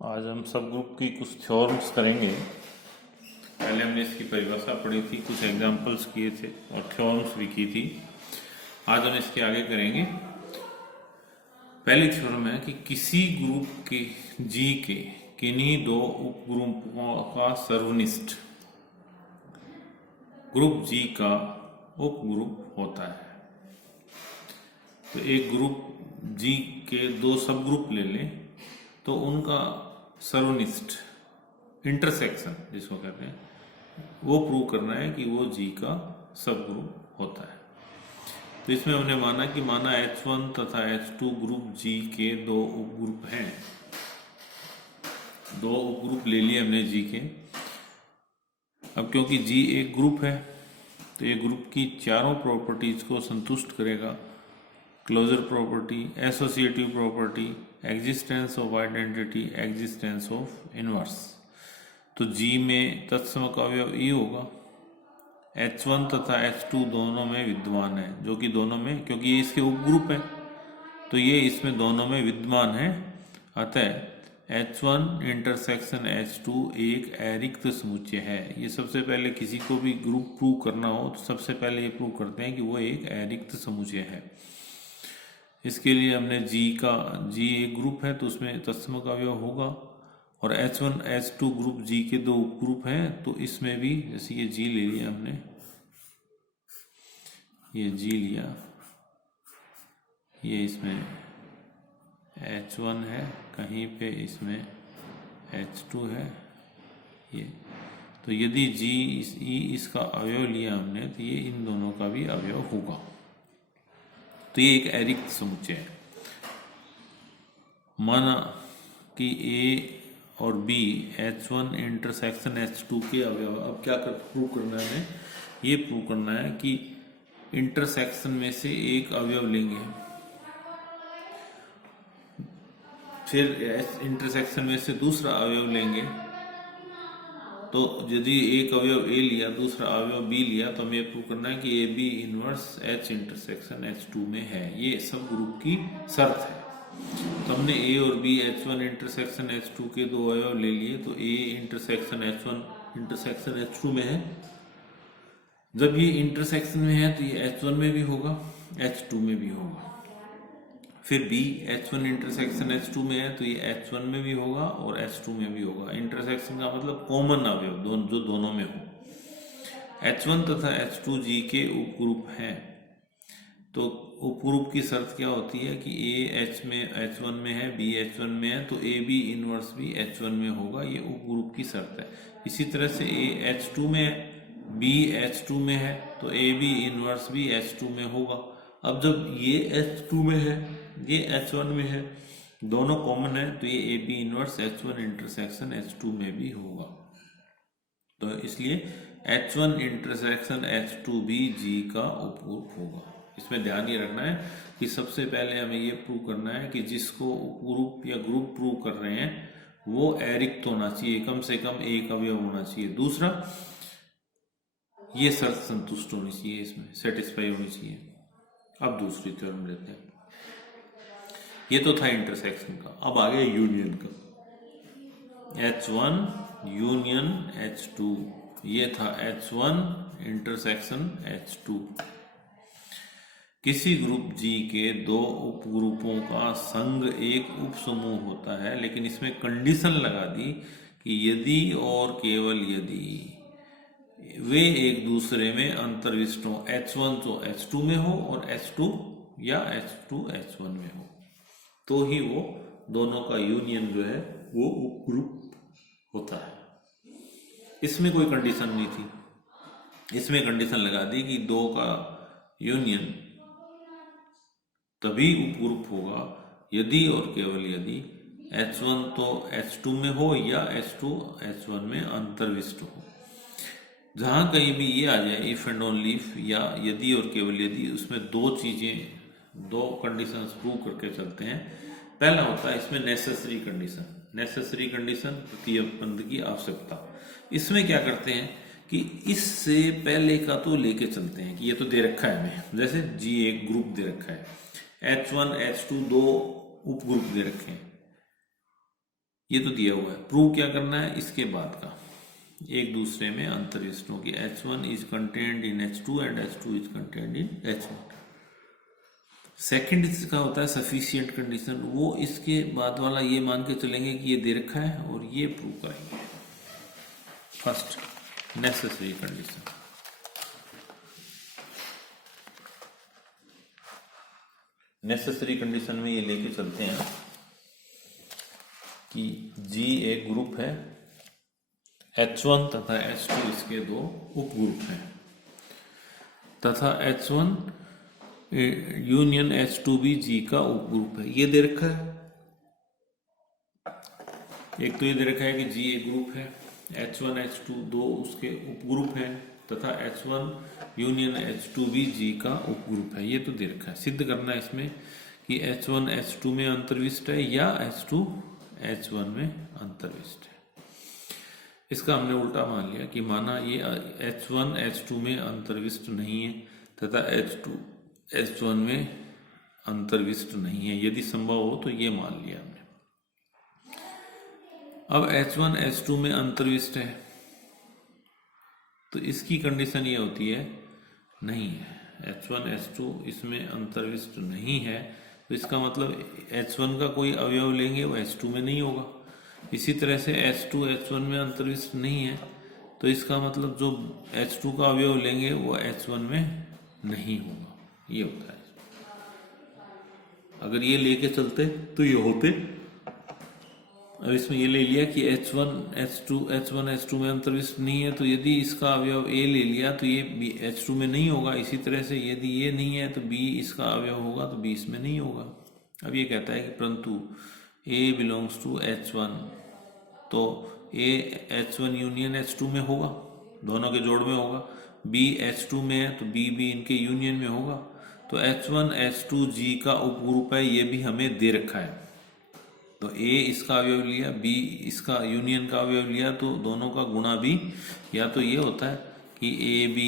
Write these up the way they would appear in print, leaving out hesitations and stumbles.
आज हम सब ग्रुप की कुछ थ्योरम्स करेंगे। पहले हमने इसकी परिभाषा पढ़ी थी, कुछ एग्जांपल्स किए थे और थ्योरम्स भी की थी। आज हम इसके आगे करेंगे। पहली थ्योरम है कि किसी ग्रुप के जी के किन्हीं दो उपग्रुपों का सर्वनिष्ठ ग्रुप जी का उपग्रुप होता है। तो एक ग्रुप जी के दो सब ग्रुप ले लें तो उनका सर्वनिष्ठ इंटरसेक्शन जिसको कहते हैं वो प्रूव करना है कि वो जी का सब ग्रुप होता है। तो इसमें हमने माना H1 तथा H2 ग्रुप जी के दो उपग्रुप हैं। दो उपग्रुप ले लिए हमने जी के। अब क्योंकि जी एक ग्रुप है तो ये ग्रुप की चारों प्रॉपर्टीज को संतुष्ट करेगा। Closure property, associative property, existence of identity, existence of inverse. तो जी में तत्समक अवयव ई होगा। H1 तथा H2 दोनों में विद्यमान है, जो कि दोनों में, क्योंकि ये इसके उपग्रुप है तो ये इसमें दोनों में विद्यमान है। अतः H1 इंटरसेक्शन H2 एक अरिक्त समुच्चय है। ये सबसे पहले किसी को भी ग्रुप प्रूव करना हो तो सबसे पहले ये प्रूव करते हैं कि वो एक अरिक्त समुच्चय है। इसके लिए हमने जी एक ग्रुप है तो उसमें तत्समक अवयव होगा, और H1 H2 ग्रुप जी के दो उपग्रुप हैं तो इसमें भी, जैसे ये जी ले लिया हमने, ये जी लिया, ये इसमें H1 है, कहीं पे इसमें H2 है, ये तो यदि जी इसका अवयव लिया हमने तो ये इन दोनों का भी अवयव होगा। तो ये एक अरिक्त समुच्चय है। माना कि A और B H1 इंटरसेक्शन H2 के अवयव। अब क्या प्रूव करना है? ये प्रूव करना है कि इंटरसेक्शन में से एक अवयव लेंगे, फिर इंटरसेक्शन में से दूसरा अवयव लेंगे। तो यदि एक अवयव A लिया, दूसरा अवयव B लिया, तो हमें ये प्रूव करना है कि AB inverse H intersection H2 में है। ये सब ग्रुप की शर्त है। तो हमने A और B H1 इंटरसेक्शन H2 के दो अवयव ले लिए, तो A intersection H1 intersection H2 में है। जब ये इंटरसेक्शन में है तो ये H1 में भी होगा, H2 में भी होगा। फिर B H1 इंटरसेक्शन H2 में है तो ये H1 में भी होगा और H2 में भी होगा। इंटरसेक्शन का मतलब कॉमन अवयव जो दोनों में हो। H1 तथा H2 G के उपग्रुप हैं। तो उपग्रुप की शर्त क्या होती है कि A H1 में है, B H1 में है, तो AB इनवर्स भी H1 में होगा। ये उपग्रुप की शर्त है। इसी तरह से A H2 में है, B H2 में है, तो AB इनवर्स भी H2 में होगा। अब जब ये H2 में है, ये H1 में है, दोनों कॉमन है, तो ये AB inverse H1 intersection H2 में भी होगा। तो इसलिए H1 इंटरसेक्शन H2 भी G का उपग्रुप होगा। इसमें ध्यान ये रखना है कि सबसे पहले हमें ये प्रूव करना है कि जिसको उपग्रुप या ग्रुप प्रूव कर रहे हैं वो अरिक्त होना चाहिए, कम से कम एक अवयव होना चाहिए। दूसरा, ये शर्त संतुष्ट होनी चाहिए, इसमें सेटिस्फाई होनी चाहिए। अब दूसरी थ्योरम लेते हैं। ये तो था इंटरसेक्शन का। अब आ गया यूनियन का। H1 union H2। ये था H1 इंटरसेक्शन H2। किसी ग्रुप G के दो उपग्रुपों का संघ एक उपसमूह होता है, लेकिन इसमें कंडीशन लगा दी कि यदि और केवल यदि वे एक दूसरे में अंतर्विष्ट हो। H1 तो H2 में हो और H2 या H2 H1 में हो, तो ही वो दोनों का यूनियन जो है वो उपग्रुप होता है। इसमें कोई कंडीशन नहीं थी। इसमें कंडीशन लगा दी कि दो का यूनियन तभी उपग्रुप होगा यदि और केवल यदि H1 तो H2 में हो या H2 H1 में अंतर्विष्ट हो। जहां कहीं भी ये आ जाए, इफ एंड ओनली इफ या यदि और केवल यदि, उसमें दो चीजें, दो कंडीशंस प्रूव करके चलते हैं। पहला होता है इसमें नेसेसरी कंडीशन। नेसेसरी कंडीशन तृतीय बंध की आवश्यकता। इसमें क्या करते हैं कि इससे पहले का तो लेके चलते हैं कि ये तो दे रखा है हमें, जैसे G एक ग्रुप दे रखा है, H1 H2 दो उपग्रुप दे रखे हैं, ये तो दिया हुआ है। प्रूव क्या करना है, इसके बाद का, एक दूसरे में अंतरिष्टों की H1 is contained in H2 and H2 is contained in H1। Second इसका होता है सफिशिएंट कंडीशन, वो इसके बाद वाला ये मान के चलेंगे कि ये दे रखा है और ये प्रूव करेंगे। First necessary condition, necessary condition में ये लेके चलते हैं कि G एक ग्रुप है, H1 तथा H2 इसके दो उपग्रुप हैं, तथा H1 यूनियन H2 भी G का उपग्रुप है। ये दे रखा है, एक तो ये दे रखा है कि G एक ग्रुप है, H1 H2 दो उसके उपग्रुप हैं, तथा H1 यूनियन H2 भी G का उपग्रुप है। ये तो दे रखा है। सिद्ध करना है इसमें कि H1 H2 में अंतर्विष्ट है या H2 H1 में अंतर्विष्ट है। इसका हमने उल्टा मान लिया कि माना ये H1 H2 में अंतर्विष्ट नहीं है तथा H2 H1 में अंतर्विष्ट नहीं है, यदि संभव हो तो ये मान लिया हमने। अब H1 H2 में अंतर्विष्ट है तो इसकी कंडीशन ये होती है नहीं है, H1 H2 इसमें अंतर्विष्ट नहीं है, तो इसका मतलब H1 का कोई अवयव लेंगे वो H2 में नहीं होगा। इसी तरह से H2 H1 में अंतर्विष्ट नहीं है तो इसका मतलब जो H2 का अवयव लेंगे वो H1 में नहीं होगा। ये होता है। अगर ये लेके चलते तो ये होते। अब इसमें ये ले लिया कि H1 H2 में अंतर्विष्ट नहीं है, तो यदि इसका अवयव A ले लिया तो ये H2 में नहीं होगा। इसी तरह से यदि ये नहीं है तो B इसका अवयव होगा तो B इसमें नहीं होगा। अब ये कहता है कि परंतु A बिलोंग्स टू H1, तो A H1 यूनियन H2 में होगा, दोनों के जोड़ में होगा। B H2 में है तो B भी इनके यूनियन में होगा। तो H1 H2 G का उपग्रुप है, ये भी हमें दे रखा है। तो A इसका अवयव लिया, B इसका यूनियन का अवयव लिया, तो दोनों का गुणा भी या तो ये होता है कि AB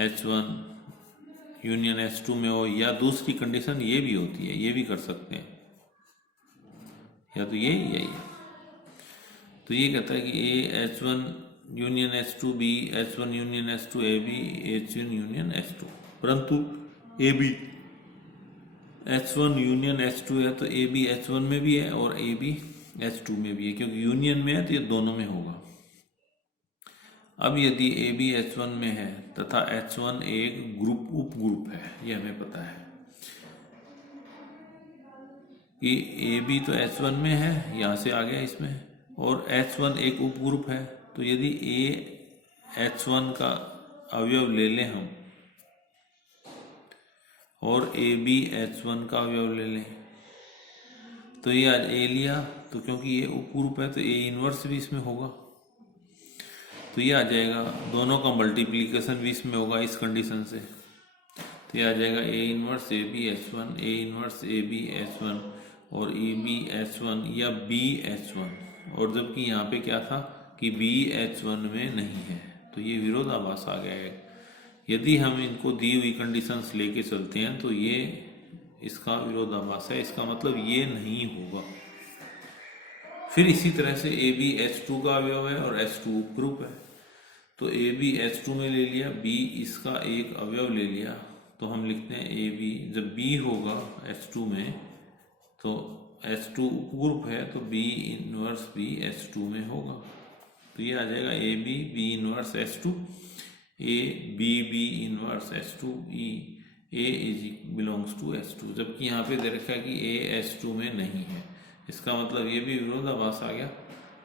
H1 यूनियन H2 में हो, या दूसरी कंडीशन ये भी होती है, ये भी कर सकते हैं, या तो ये या ये। तो ये कहता है कि A H1 union H2, B H1 union H2, AB H1 union H2, परंतु AB H1 यूनियन H2 है तो AB H1 में भी है और AB H2 में भी है, क्योंकि यूनियन में है तो ये दोनों में होगा। अब यदि AB H1 में है तथा H1 एक ग्रुप उपग्रुप है, ये हमें पता है कि AB तो H1 में है, यहां से आ गया इसमें, और H1 एक उपग्रुप है, तो यदि A H1 का अवयव ले लें हम और AB H1 का अवयव ले लें, तो ये आज A लिया, तो क्योंकि ये उपग्रुप है तो A इनवर्स भी इसमें होगा, तो ये आ जाएगा। दोनों का मल्टीप्लीकेशन भी इसमें होगा इस कंडीशन से, तो ये आ जाएगा A inverse AB H1, A inverse AB H1 और AB H1 या B H1, और जबकि यहाँ पे क्या था कि B H1 में नहीं है, तो ये विरोधाभास आ गया है। यदि हम इनको दी हुई कंडीशंस लेके चलते हैं तो ये इसका विरोधाभास है, इसका मतलब ये नहीं होगा। फिर इसी तरह से AB H2 का अवयव है और H2 उपग्रुप है, तो AB H2 में ले लिया, B इसका एक अवयव ले लिया, तो हम लिखते हैं AB, जब B होगा H2 में तो H2 उपग्रुप है तो B इनवर्स भी H2 में होगा, तो ये आ जाएगा AB B inverse H2, A B inverse H2, A belongs to H2, जबकि यहाँ पे दे रखा है कि A H2 में नहीं है, इसका मतलब ये भी विरोधाभास आ गया।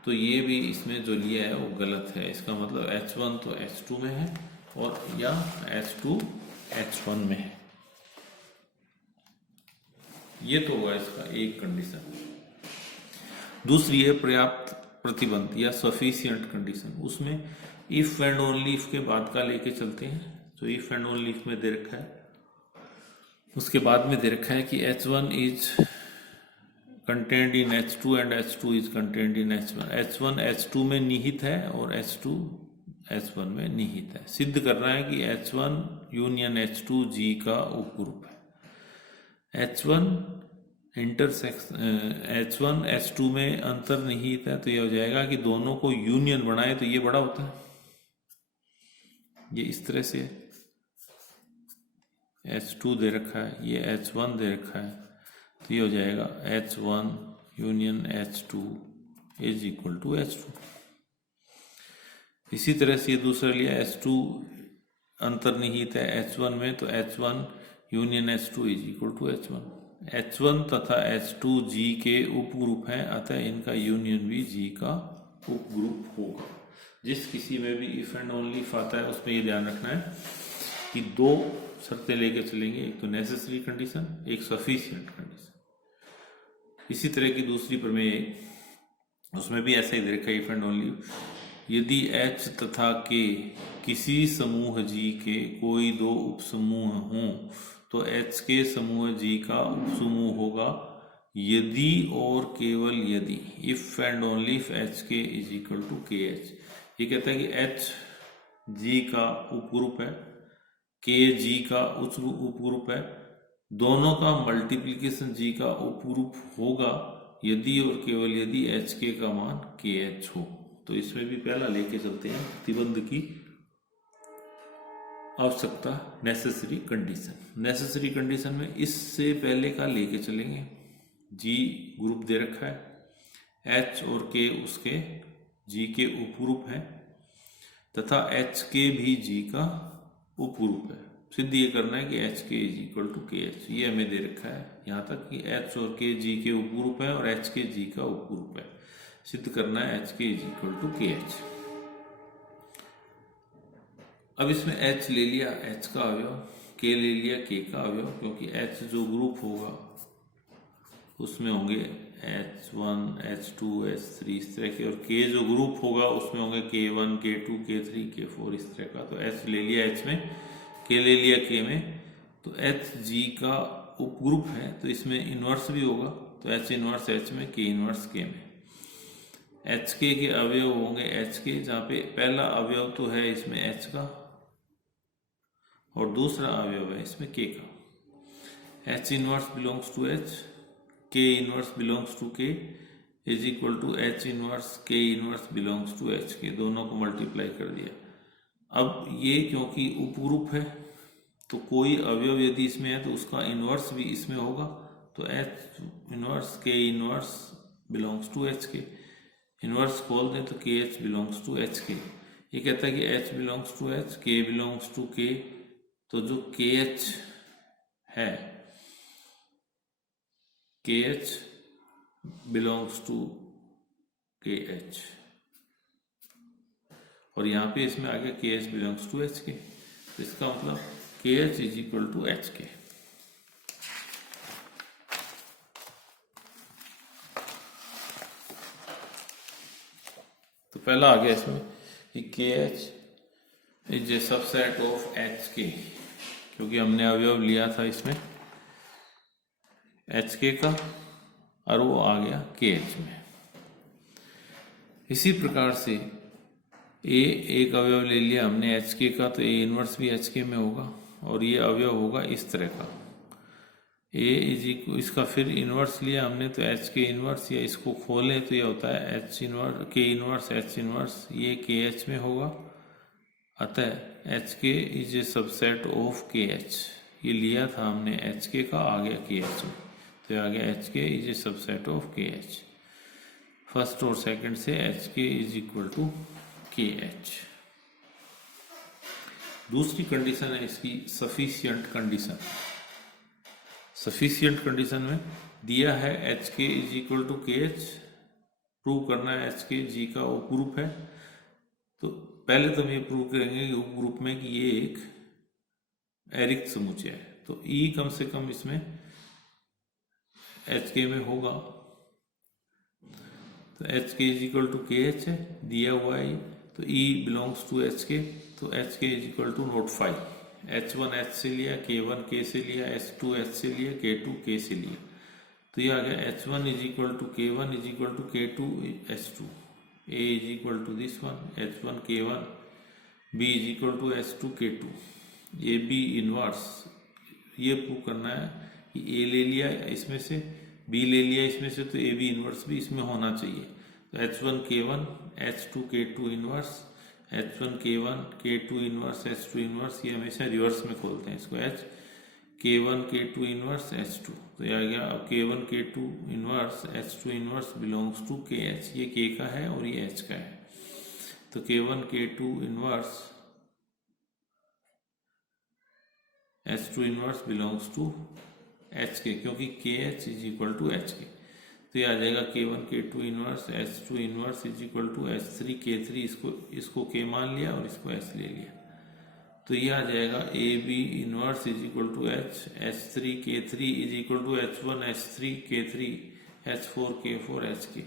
तो ये भी इसमें जो लिया है वो गलत है, इसका मतलब H1 तो H2 में है और या H2 H1 में है। ये तो हुआ इसका एक कंडीशन। दूसरी है पर्याप्त प्रतिबंध या सफिशिएंट कंडीशन, उसमें इफ एंड ओनली इफ के बाद का लेके चलते हैं। तो इफ एंड ओनली इफ में दे रखा है, उसके बाद में दे रखा है कि H1 is contained in H2 and H2 is contained in H1, H1 H2 में निहित है और H2 H1 में निहित है। सिद्ध कर रहा है कि H1 यूनियन H2 G का उपग्रुप है। H1 H1 H2 में अंतर्निहित है, तो ये हो जाएगा कि दोनों को यूनियन बनाए तो ये बड़ा होता है, ये इस तरह से H2 दे रखा है, ये H1 दे रखा है, तो ये हो जाएगा H1 union H2 is equal to H2। इसी तरह से ये दूसरा लिया, H2 अंतर्निहित है H1 में, तो H1 union H2 is equal to H1। H1 तथा H2 G के उपग्रुप हैं, अतः इनका यूनियन भी G का उपग्रुप होगा। जिस किसी में भी इफ एंड ओनली इफ आता है उसमें ये ध्यान रखना है कि दो शर्तें लेके चलेंगे, एक तो नेसेसरी कंडीशन, एक सफिशिएंट कंडीशन। इसी तरह की दूसरी प्रमेय, उसमें भी ऐसा ही दे रखा है इफ एंड ओनली, यदि H तथा K किसी समूह G के कोई दो उपसमूह हों तो H के समूह G का उपसमूह होगा यदि और केवल यदि, if and only if HK is equal to KH। ये कहता है कि H G का उपग्रुप है, K G का उपग्रुप है, दोनों का मल्टीप्लिकेशन G का उपग्रुप होगा यदि और केवल यदि HK का मान KH हो। तो इसमें भी पहला लेके चलते हैं प्रतिबंध की आवश्यकता, नेसेसरी कंडीशन। नेसेसरी कंडीशन में इससे पहले का लेके चलेंगे, G ग्रुप दे रखा है, H और K उसके G के उपग्रुप हैं तथा HK भी G का उपग्रुप है। सिद्ध ये करना है कि HK is equal to KH, ये हमें दे रखा है यहाँ तक कि H और K G के उपग्रुप है और HK G का उपग्रुप है। सिद्ध करना है HK is equal to KH। अब इसमें H ले लिया H का अवयव, K ले लिया K का अवयव, क्योंकि H जो ग्रुप होगा उसमें होंगे H1 H2 H3 इस तरह के, और K जो ग्रुप होगा उसमें होंगे K1 K2 K3 K4 इस तरह का। तो H ले लिया H में, K ले लिया K में, तो H G का उपग्रुप है तो इसमें इन्वर्स भी होगा, तो H इन्वर्स H में, K इन्वर्स K में। HK के अवयव होंगे HK, जहाँ पे पहला अवयव तो है इसमें H का और दूसरा अवयव है इसमें K का। H inverse belongs to H, K inverse belongs to K is equal to H inverse K inverse belongs to H के, दोनों को मल्टीप्लाई कर दिया। अब ये क्योंकि उपग्रुप है तो कोई अवयव यदि इसमें है तो उसका इनवर्स भी इसमें होगा, तो H inverse K inverse belongs to H के, इनवर्स खोल दें तो KH बिलोंग्स टू HK। ये कहता है कि H belongs to H, K belongs to K, तो जो KH है KH बिलोंग्स टू KH, और यहाँ पे इसमें आ गया KH बिलोंग्स टू HK, तो इसका मतलब KH is equal to HK। तो पहला आ गया इसमें कि KH is a subset of HK, क्योंकि हमने अवयव लिया था इसमें HK का और वो आ गया KH में। इसी प्रकार से A एक अवयव ले लिया हमने HK का, तो A इनवर्स भी HK में होगा और ये अवयव होगा इस तरह का। A इज इक्वल, इसका फिर इनवर्स लिया हमने तो HK इनवर्स, या इसको खोलें तो ये होता है H inverse K inverse H inverse, ये KH में होगा, अतः HK is a subset of KH। ये लिया था हमने HK का, आ गया KH में, तो आ गया HK is a subset of KH। First और सेकंड से HK is equal to KH। दूसरी कंडीशन है इसकी सफिशिएंट कंडीशन। सफिशिएंट कंडीशन में दिया है HK is equal to KH, prove करना है HK G का उपग्रुप है। तो पहले तो हम ये प्रूव करेंगे कि उपग्रुप में कि ये एक एरिक्त समुच्चय है, तो E कम से कम इसमें HK में होगा, तो HK is equal to KH है, दिया हुआ है, तो E बिलोंग्स टू HK, तो HK is equal to not 5, H1 H से लिया, K1 K से लिया, H2 H से लिया, K2 K से लिया, तो ये आ गया H1 is equal to K1 is equal to K2 H2, A is equal to this one H1 K1, B is equal to H2 K2, ये B इनवर्स, ये प्रूव करना है कि A ले लिया इसमें से, बी ले लिया इसमें से तो ए बी इनवर्स भी इसमें होना चाहिए। तो H1 K1 H2 K2 inverse, H1 K1 K2 inverse H2 inverse, ये हमेशा रिवर्स में खोलते हैं इसको, H K1 K2 inverse H2, तो ये आ गया। अब K1 K2 inverse H2 inverse belongs to KH, ये K का है और ये H का है, तो K1 K2 inverse H2 inverse belongs to H के, क्योंकि KH is equal to H के, तो ये आ जाएगा K1 K2 inverse H2 inverse is equal to H3 K3, इसको K मान लिया और इसको H ले लिया, तो ये आ जाएगा AB inverse is equal to H, H3 K3 is equal to H1 H3 K3 H4 K4 HK,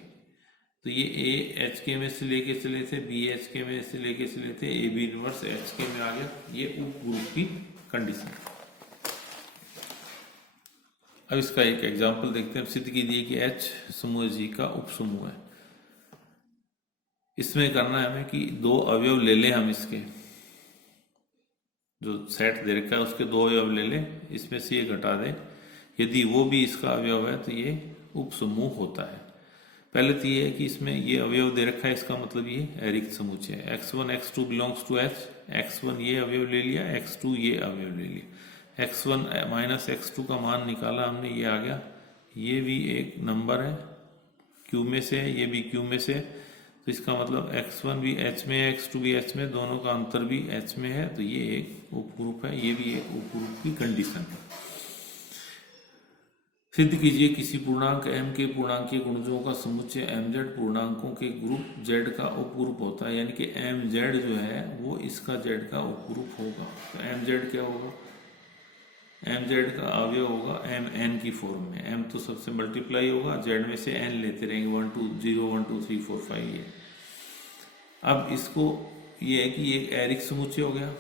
तो ये A HK में से लेके चले थे, B HK में से लेके चले थे, AB इनवर्स HK में आ गया, ये उप ग्रुप की कंडीशन। अब इसका एक एग्जांपल देखते हैं। सिद्ध कीजिए कि H समूह G का उप समूह है। इसमें करना है हमें कि दो अवयव ले लें, हम इसके जो सेट दे रखा है उसके दो अवयव ले लें, इसमें से ये घटा दें, यदि वो भी इसका अवयव है तो ये उप समूह होता है। पहले तो ये है कि इसमें ये अवयव दे रखा है, इसका मतलब ये रिक्त समुच्चय है। X1 X2 belongs to H, X1 ये अवयव ले लिया, X2 ये अवयव ले लिया, X1 माइनस X2 का मान निकाला हमने, ये आ गया, ये भी एक नंबर है Q में से, ये भी Q में से, तो इसका मतलब X1 भी H में है, X2 भी H में, दोनों का अंतर भी H में है, तो ये एक उपग्रुप है, ये भी एक उपग्रुप की कंडीशन है। सिद्ध कीजिए किसी पूर्णांक m के पूर्णांकीय गुणजों का समुच्चय mz पूर्णांकों के ग्रुप z का उपग्रुप होता है, यानी कि mz जो है वो इसका z का उपग्रुप होगा। तो mz क्या होगा, mz का अवयव होगा mn की फॉर्म में, m तो सबसे मल्टीप्लाई होगा, z में से n लेते रहेंगे, 1 2 0 1 2 3 4 5 ये। अब इसको ये है कि ये एक एरिक समुच्चय हो गया,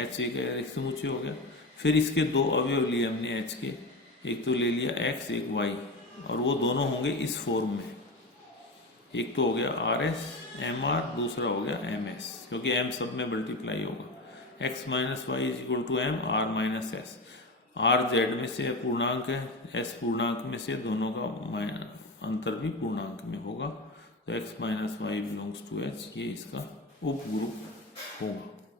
H एक एरिक समुच्चय हो गया। फिर इसके दो अवयव लिए हमने H के, एक तो ले लिया x एक y, और वो दोनों होंगे इस फॉर्म में, एक तो हो गया RS MR, दूसरा हो गया MS, क्योंकि m सब में मल्टीप्लाई होगा। x minus y is equal to m, R minus s, R z में से पूर्णांक है, S पूर्णांक में से, दोनों का अंतर भी पूर्णांक में होगा, तो x minus y belongs to H, ये इसका उप ग्रुप होगा।